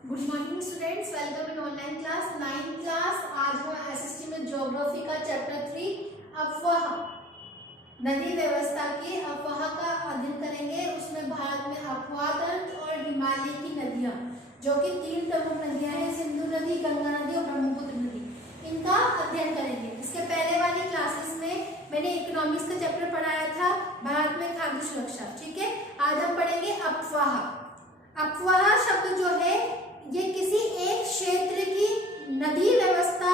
Good morning students, welcome in online class 9th class. आज हम SST में geography का चैप्टर 3 अफवाह नदी व्यवस्था की अफवाह का अध्ययन करेंगे। उसमें भारत में अफवाह तंत्र और हिमालय की नदियां, जो कि 3 प्रमुख नदियां हैं, सिंधु नदी, गंगा नदी और ब्रह्मपुत्र नदी, इनका अध्ययन करेंगे। इसके पहले वाली क्लासेस में मैंने इकोनॉमिक्स का चैप्टर पढ़ाया था, भारत में खाद्य सुरक्षा। ठीक है, आज हम पढ़ेंगे अफवाह। अफवाह शब्द जो है ये किसी एक क्षेत्र की नदी व्यवस्था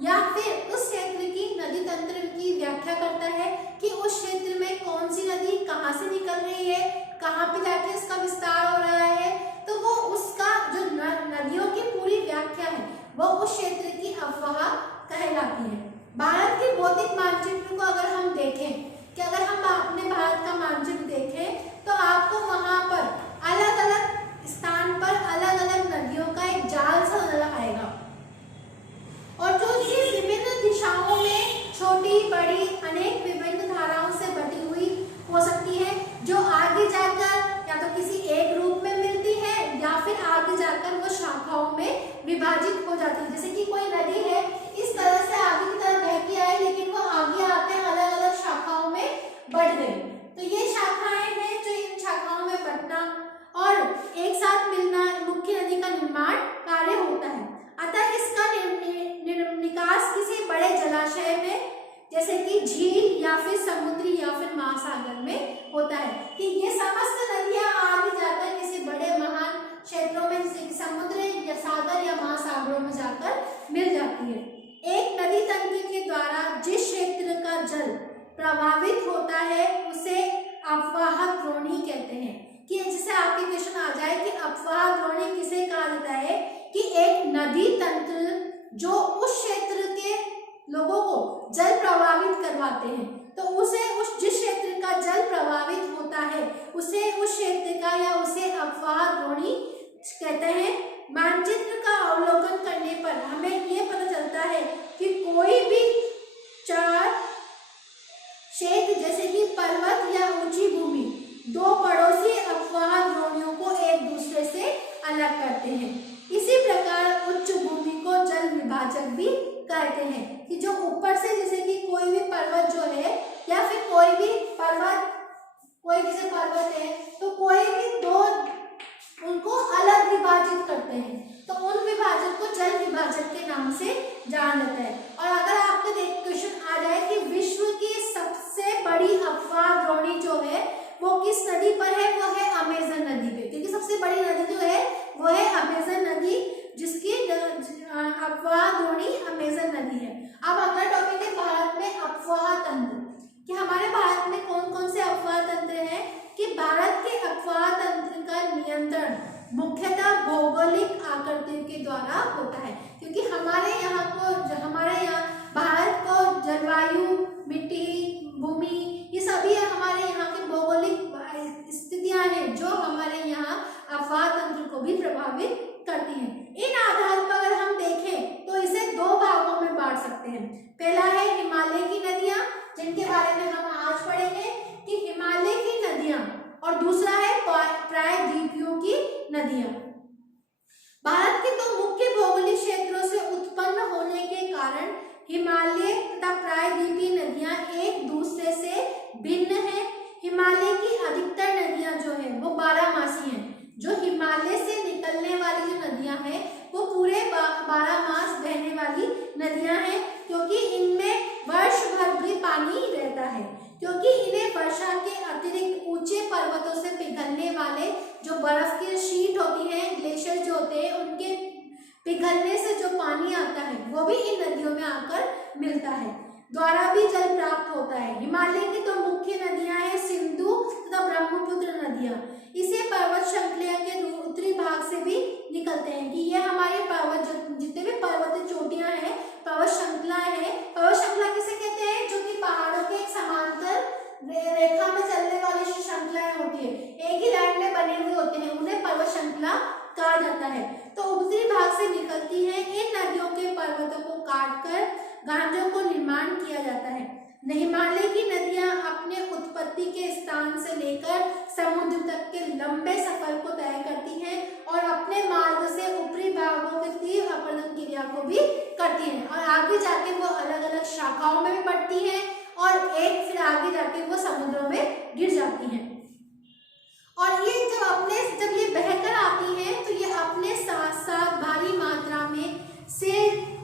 या फिर उस क्षेत्र की नदी तंत्र की व्याख्या करता है कि उस क्षेत्र में कौन सी नदी कहाँ से निकल रही है, कहाँ पे जाके इसका विस्तार हो रहा है। तो वो उसका जो नदियों की पूरी व्याख्या है वो उस क्षेत्र की अफवाह कहलाती है। भारत के भौतिक मानचित्र को अगर हम देखें कि अगर हम अपने भारत का मानचित्र देखें तो आपको वहां पर अलग अलग स्थान पर अलग अलग नदियों का एक जाल सा नजर आएगा, और जो ये विभिन्न दिशाओं में छोटी बड़ी अनेक विभिन्न धाराओं से बटी हुई हो सकती है, जो आगे जाकर या तो किसी एक रूप में मिलती है या फिर आगे जाकर वो शाखाओं में विभाजित हो जाती है। जैसे कि कोई नदी है, इस तरह से आगे की तरफ बह के आई, लेकिन वो आगे आते अलग अलग शाखाओं में बढ़ गई। तो ये शाखाएं हैं जो इन शाखाओं में बंटना और एक साथ मिलना मुख्य नदी का निर्माण कार्य होता है। अतः इसका निकास किसी बड़े जलाशय में, जैसे कि झील या फिर समुद्री या फिर महासागर में होता है कि ये समस्त नदियां आगे जाकर किसी बड़े महान क्षेत्रों में, जैसे कि समुद्र या सागर या महासागरों में जाकर मिल जाती है। एक नदी तंत्र के द्वारा जिस क्षेत्र का जल प्रभावित होता है उसे अफवाह द्रोणी कहते हैं। कि जिससे आपके क्वेश्चन आ जाए कि अफवाह द्रोणी किसे कहा जाता है, कि एक नदी तंत्र जो उस क्षेत्र के लोगों को जल प्रभावित करवाते हैं, तो उसे उस जिस क्षेत्र का जल प्रभावित होता है उसे उस क्षेत्र का या उसे अफवाह द्रोणी कहते हैं। मानचित्र का अवलोकन करने पर हमें ये पता चलता है कि कोई भी 4 क्षेत्र जैसे कि पर्वत या ऊंची भूमि 2 पड़ोसी अफवाह द्रोणियों को एक दूसरे से अलग करते हैं। इसी प्रकार उच्च भूमि को जल विभाजक भी कहते हैं कि जो ऊपर से, जैसे कि कोई भी पर्वत जो है या फिर कोई भी पर्वत, कोई जैसे पर्वत है तो कोई भी 2 उनको अलग विभाजित करते हैं, तो उन विभाजक को जल विभाजक के नाम से जाना जाता है। और अगर आपको क्वेश्चन आ जाए कि विश्व की सबसे बड़ी अफवाह द्रोणी जो है वो किस नदी पर है, वो है अमेजन नदी पे, क्योंकि सबसे बड़ी नदी जो है वो है अमेजन नदी, जिसकी अफवाह द्रोणी अमेजन नदी है। अब अगला टॉपिक है भारत में अफवाह तंत्र, कि हमारे भारत में कौन कौन से अफवाह तंत्र हैं। कि भारत के अफवाह तंत्र का नियंत्रण मुख्यतः भौगोलिक आकृति के द्वारा होता है, क्योंकि हमारे यहाँ भारत को जलवायु, मिट्टी, भूमि, ये सभी हमारे यहाँ के भौगोलिक स्थितियां हैं जो हमारे यहाँ अफवाह तंत्र को भी प्रभावित करती हैं। इन आधार पर अगर हम देखें तो इसे 2 भागों में बांट सकते हैं। पहला है हिमालय की नदियां, जिनके बारे में हम आज पढ़ेंगे कि हिमालय की नदियां, और दूसरा है प्रायद्वीपीय की नदियां। भारत के 2 मुख्य भौगोलिक क्षेत्रों से उत्पन्न होने के कारण हिमालय तथा प्रायद्वीपीय नदियां एक दूसरे से भिन्न हैं। हिमालय की अधिकतर नदियां जो है वो 12मासी हैं। जो हिमालय से निकलने वाली जो नदियां हैं वो पूरे 12 मास बहने वाली नदियां हैं, क्योंकि इनमें वर्ष भर भी पानी रहता है, क्योंकि इन्हें वर्षा के अतिरिक्त ऊंचे पर्वतों से पिघलने वाले जो बर्फ की शीट होती है, ग्लेशियर जो होते हैं, उनके पिघलने से जो पानी आता है वो भी इन नदियों में आकर मिलता है, द्वारा भी जल प्राप्त होता है। हिमालय की 2 मुख्य नदियां हैं, सिंधु तथा ब्रह्मपुत्र नदियां। इसे पर्वत श्रृंखला के उत्तरी भाग से भी निकलते हैं, कि ये हमारे पर्वत जितने भी पर्वतीय चोटियां हैं, पर्वत श्रृंखलाएं हैं। पर्वत श्रृंखला किसे कहते हैं, जो कि पहाड़ों के एक समांतर रेखा में चलने वाली श्रृंखलाएं होती है, एक ही लाइन में बने हुए होते हैं, उन्हें पर्वत श्रृंखला कहा जाता है। तो उत्तरी भाग से निकलती है। इन नदियों के पर्वतों को काटकर गांजों को निर्माण किया जाता है। हिमालय की नदियां अपने उत्पत्ति के स्थान से लेकर समुद्र तक के लंबे सफर को तय करती हैं और अपने मार्ग से को भी करती हैं और आगे जाके वो अलग अलग शाखाओं में भी बढ़ती हैं और एक फिर आगे जाके वो समुद्रों में गिर जाती हैं। और ये जब ये बहकर आती हैं तो ये अपने साथ साथ भारी मात्रा में से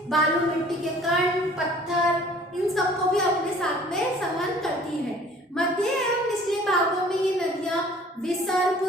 बालू, मिट्टी के कण, पत्थर, इन सबको भी अपने साथ में संवहन करती है। मध्य एवं निचले भागों में ये नदियां विसर्प,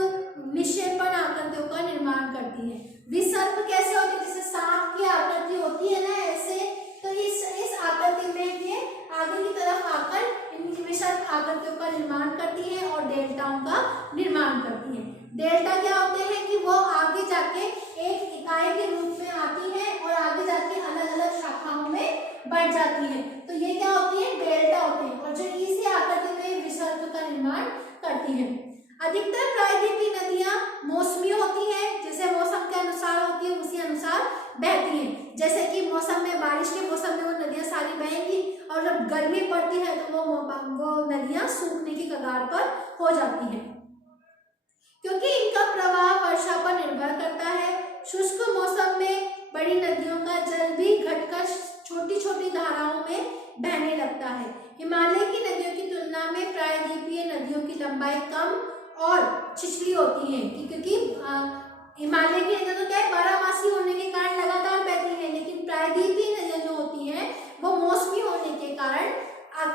निक्षेपण आकृतियों का निर्माण करती हैं। विसर्प कैसे होती है? जैसे सांप की आकृति होती है ना, ऐसे, तो इस आकृति में ये आगे की तरफ आकर इनकी विसर्प आकृतियों का निर्माण करती है और डेल्टाओं का निर्माण करती है। डेल्टा क्या होते हैं कि वो आगे जाके एक इकाई के रूप में आती है और आगे जाके अलग अलग शाखाओं में बढ़ जाती है, तो ये क्या होती है? डेल्टा होते हैं और जो इसी आकृति में विसर्प का निर्माण करती है। अधिकतर प्रायद्वीपीय नदियां मौसमी होती हैं, जैसे मौसम के अनुसार होती है उसी अनुसार बहती हैं। जैसे कि मौसम में, बारिश के मौसम में वो नदियां सारी बहेंगी और जब गर्मी पड़ती है तो वो नदियां सूखने की कगार पर हो जाती हैं, क्योंकि इनका प्रवाह वर्षा पर निर्भर करता है। शुष्क मौसम में बड़ी नदियों का जल भी घटकर छोटी छोटी धाराओं में बहने लगता है। हिमालय की नदियों की तुलना में प्रायद्वीपीय नदियों की लंबाई कम और छिछली होती है, क्योंकि हिमालय की नदियां तो क्या है, बारहमासी होने के कारण लगातार बहती हैं, लेकिन प्रायद्वीपीय नदियां जो होती हैं वो मौसमी होने के कारण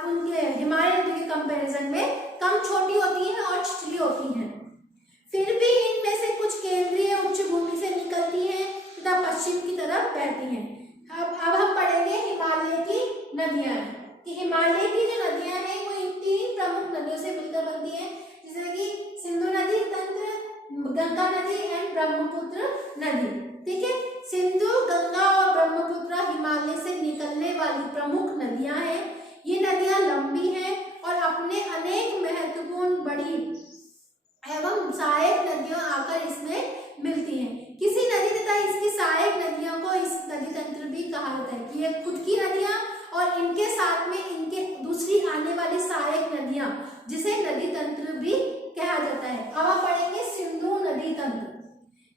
उनके हिमालय नदियों के कंपैरिजन में कम छोटी होती हैं और छिछली होती हैं। फिर भी इनमें से कुछ केंद्रीय उच्च भूमि से निकलती हैं तथा पश्चिम की तरफ बहती हैं। अब हम पढ़ेंगे हिमालय की नदियां, कि हिमालय की जो नदियां हैं वो इन तीन प्रमुख नदियों से मिलकर बनती हैं, जैसे कि सिंधु नदी तंत्र, गंगा नदी एंड ब्रह्मपुत्र नदी। ठीक है, सिंधु, गंगा और ब्रह्मपुत्र हिमालय से निकलने वाली प्रमुख नदियां हैं। ये नदियां लंबी हैं और अपने अनेक महत्वपूर्ण बड़ी एवं सहायक नदियों आकर इसमें मिलती हैं। किसी नदी तथा इसकी सहायक नदियों को इस नदी तंत्र भी कहा जाता है, कि ये खुद की नदियां और इनके साथ में इनके दूसरी आने वाली सहायक नदियां, जिसे नदी तंत्र भी कहा जाता है। अब हम पढ़ेंगे सिंधु नदी तंत्र,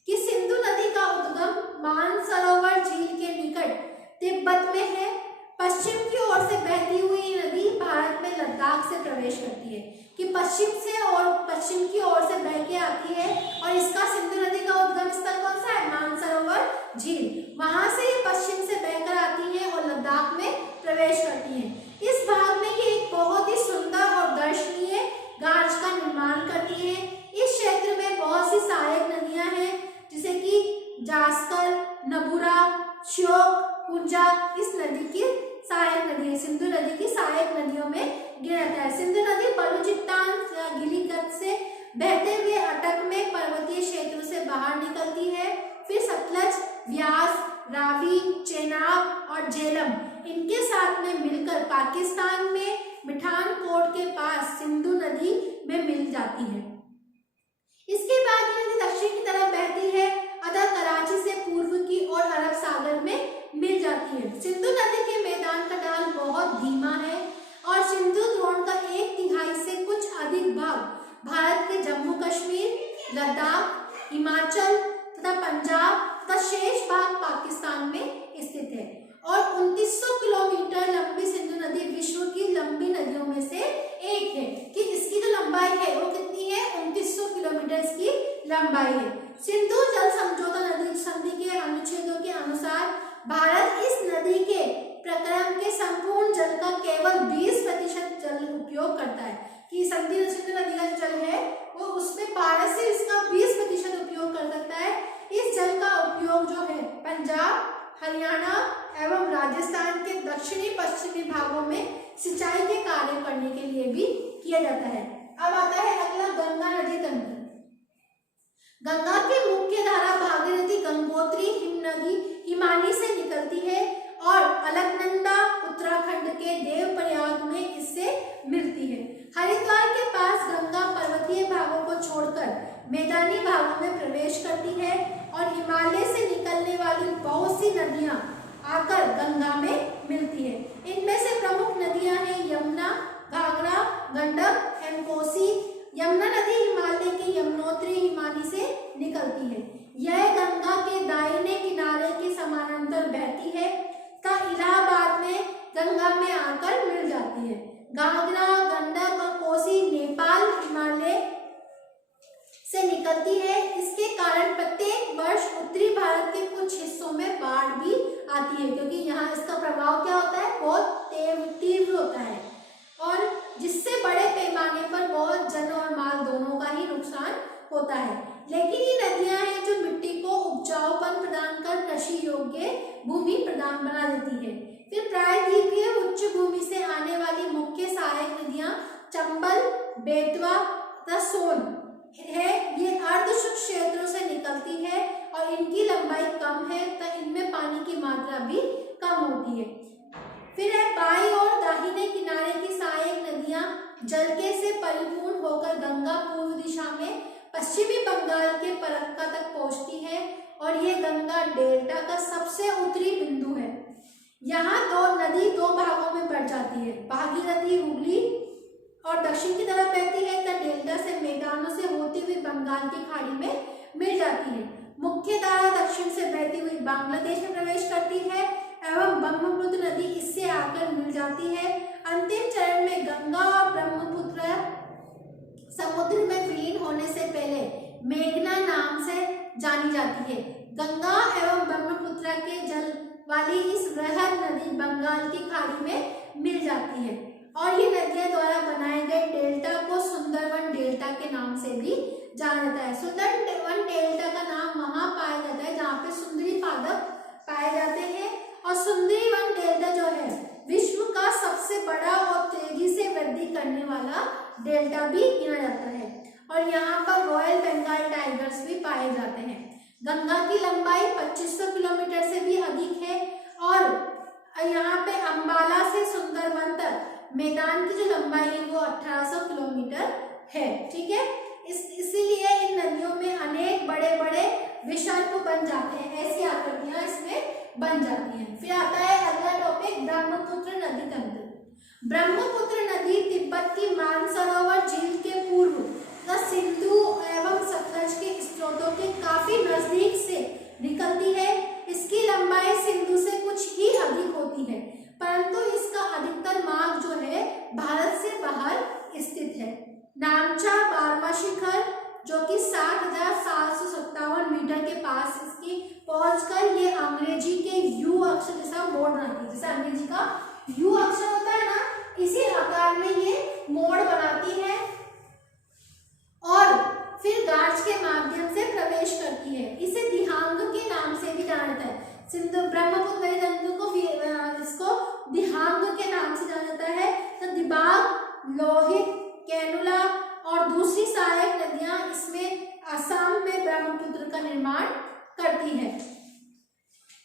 कि सिंधु नदी का उद्गम मानसरोवर झील के निकट तिब्बत में है। पश्चिम की ओर से बहती हुई नदी भारत में लद्दाख से प्रवेश करती है, कि पश्चिम की ओर से बह के आती है और इसका सिंधु नदी का उद्गम स्थल कौन सा है? मानसरोवर झील। वहां से ये पश्चिम से बहकर आती है और लद्दाख में प्रवेश करती है। इस भाग में ये एक बहुत ही सुंदर और दर्शनीय गाज का निर्माण करती है। इस क्षेत्र में बहुत सी सहायक नदियां हैं, जैसे कि जास्कर, नबुरा, श्योक, पुंजा इस नदी की सहायक नदी है, सिंधु नदी की सहायक नदियों में गिनता है। सिंधु नदी बलूचिस्तान गिलगित से बहते हुए अटक में पर्वतीय क्षेत्रों से बाहर निकलती है। फिर सतलज, व्यास, रावी, चेनाब और झेलम इनके साथ में मिलकर पाकिस्तान में मिठानकोट के पास सिंधु नदी में मिल जाती है। इसके बाद ये नदी दक्षिण की तरफ बहती है, अतः कराची से पूर्व की ओर अरब सागर में मिल जाती है। सिंधु नदी के मैदान का ढाल बहुत धीमा है और सिंधु द्रोण का 1/3 से कुछ अधिक भाग भारत के जम्मू कश्मीर, लद्दाख, हिमाचल तथा पंजाब तथा शेष भाग पाकिस्तान में स्थित है। और 2900 किलोमीटर लंबी सिंधु नदी विश्व की लंबी नदियों में से एक है, कि इसकी जो लंबाई है वो कितनी है? 2900 किलोमीटर इसकी लंबाई है। सिंधु जल समझौता नदी संधि के अनुच्छेदों के अनुसार भारत इस नदी के प्रक्रम के संपूर्ण जल का केवल 20% जल उपयोग करता है, कि सिंधु नदी का जल है वो उसमें भारत से इसका 20% उपयोग कर सकता है। इस जल का उपयोग जो है पंजाब, हरियाणा एवं राजस्थान के दक्षिणी पश्चिमी भागों में सिंचाई के कार्य करने के लिए भी किया जाता है। अब आता है अगला गंगा नदी तंत्र। गंगा की मुख्य धारा भागीरथी, गंगोत्री हिमनदी हिमानी से निकलती है और अलकनंदा उत्तराखंड के देवप्रयाग में इससे मिलती है। हरिद्वार के पास गंगा पर्वतीय भागों को छोड़कर मैदानी भागों में प्रवेश करती है और हिमालय से निकलने वाली बहुत सी नदियां आकर गंगा में मिलती है। इनमें से प्रमुख नदियां हैं यमुना, घाघरा, गंडक एवं कोसी। यमुना नदी हिमालय के यमुनोत्री हिमानी से निकलती है। यह गंगा के दाहिने किनारे के समानांतर बहती है घाघरा, गंडक और कोसी नेपाल हिमालय से निकलती है। इसके कारण प्रत्येक वर्ष उत्तरी भारत के कुछ हिस्सों में बाढ़ भी आती है, क्योंकि यहाँ इसका प्रभाव क्या होता है, बहुत तीव्र होता है, और जिससे बड़े पैमाने पर बहुत जन और माल दोनों का ही नुकसान होता है। लेकिन ये नदियां हैं जो मिट्टी को उपजाऊपन प्रदान कर कृषि योग्य भूमि प्रदान बना देती है। फिर प्रायद्वीपीय उच्च भूमि से आने वाली मुख्य सहायक नदियां चंबल, बेतवा तथा सोन है। ये अर्ध शुष्क क्षेत्रों से निकलती है और इनकी लंबाई कम है, तो इनमें पानी की मात्रा भी कम होती है। फिर है बाईं और दाहिने किनारे की सहायक नदियां जलके से परिपूर्ण होकर गंगा पूर्व दिशा में पश्चिमी बंगाल के परक्का तक पहुंचती है, और ये गंगा डेल्टा का सबसे उत्तरी बिंदु है। यहाँ नदी दो भागों में बढ़ जाती है। भागीरथी हुगली और दक्षिण की तरफ बहती है, तथा डेल्टा से मैदानों से होती हुई बंगाल की खाड़ी में मिल जाती है। मुख्य धारा दक्षिण से बहती हुई बांग्लादेश में प्रवेश करती है एवं ब्रह्मपुत्र नदी इससे आकर मिल जाती है। अंतिम चरण में गंगा और ब्रह्मपुत्र समुद्र में विलीन होने से पहले मेघना नाम से जानी जाती है। गंगा एवं ब्रह्मपुत्र के जल वाली इस बृहद नदी बंगाल की खाड़ी में मिल जाती है, और ये नदियां द्वारा बनाए गए डेल्टा को सुंदरवन डेल्टा के नाम से भी जाना जाता है। सुंदरवन डेल्टा का नाम वहां पाया जाता है जहाँ पे सुंदरी पादप पाए जाते हैं, और सुंदरीवन डेल्टा जो है विश्व का सबसे बड़ा और तेजी से वृद्धि करने वाला डेल्टा भी गिना जाता है, और यहाँ पर रॉयल बंगाल टाइगर्स भी पाए जाते हैं। गंगा की लंबाई 2500 किलोमीटर से भी अधिक है, और यहाँ पे अंबाला से सुंदरवन तक मैदान की जो लंबाई है वो 1800 किलोमीटर है। ठीक है, इसीलिए इन नदियों में अनेक बड़े बड़े विकल्प बन जाते हैं, ऐसी आकृतियां इसमें बन जाती हैं। फिर आता है अगला टॉपिक, ब्रह्मपुत्र नदी तंत्र। ब्रह्मपुत्र नदी तिब्बत की मानसरोवर झील के पूर्व सिंधु एवं सतलज के स्रोतों के काफी नजदीक से निकलती है। इसकी लंबाई सिंधु से कुछ ही अधिक होती है, परंतु इसका अधिकतर मार्ग जो है भारत से बाहर स्थित है। नामचा बारवा शिखर जो कि 7,757 मीटर के पास इसकी पहुंचकर ये अंग्रेजी के यू अक्षर जैसा मोड़ बनाती है। जैसे अंग्रेजी का यू अक्षर होता है ना, इसी आकार में ये मोड़ बनाती है और फिर गार्ज के माध्यम से प्रवेश करती है। इसे दिहांग के नाम से भी जाना जाता है। सिंधु ब्रह्मपुत्र नदी तंत्र को इसको दिहांग के नाम से जाना जाता है। तो दिबांग, लोहित, कैनुला और दूसरी सहायक नदियां इसमें असम में ब्रह्मपुत्र का निर्माण करती है।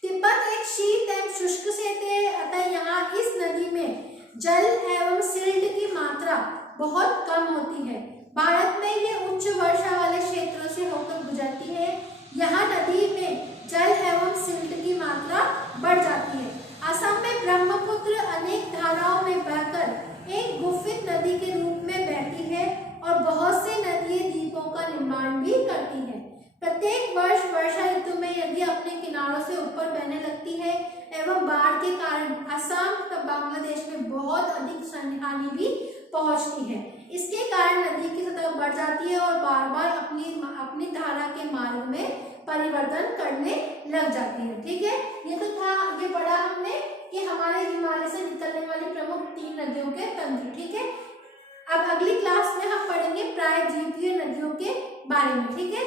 तिब्बत एक शीत एवं शुष्क क्षेत्र है, अतः यहाँ इस नदी में जल एवं सिल्ट की मात्रा बहुत कम होती है। भारत में ये उच्च वर्षा वाले क्षेत्रों से होकर गुजरती है। यहाँ नदी में जल एवं सिल्ट की मात्रा बढ़ जाती है। असम में ब्रह्मपुत्र अनेक धाराओं में बहकर एक गुफित नदी के रूप में बहती है और बहुत से नदी द्वीपों का निर्माण भी करती है। प्रत्येक वर्ष वर्षा ऋतु में यदि अपने किनारों से ऊपर बहने लगती है एवं बाढ़ के कारण असम तथा बांग्लादेश में बहुत अधिक हानि भी पहुंचती है। इसके कारण नदी की सतह बढ़ जाती है और बार बार अपनी धारा के मार्ग में परिवर्तन करने लग जाती है। ठीक है, ये तो था, आगे बढ़ा हमने कि हमारे हिमालय से निकलने वाली प्रमुख 3 नदियों के तंत्र। ठीक है, अब अगली क्लास में हम पढ़ेंगे प्रायद्वीपीय नदियों के बारे में। ठीक है।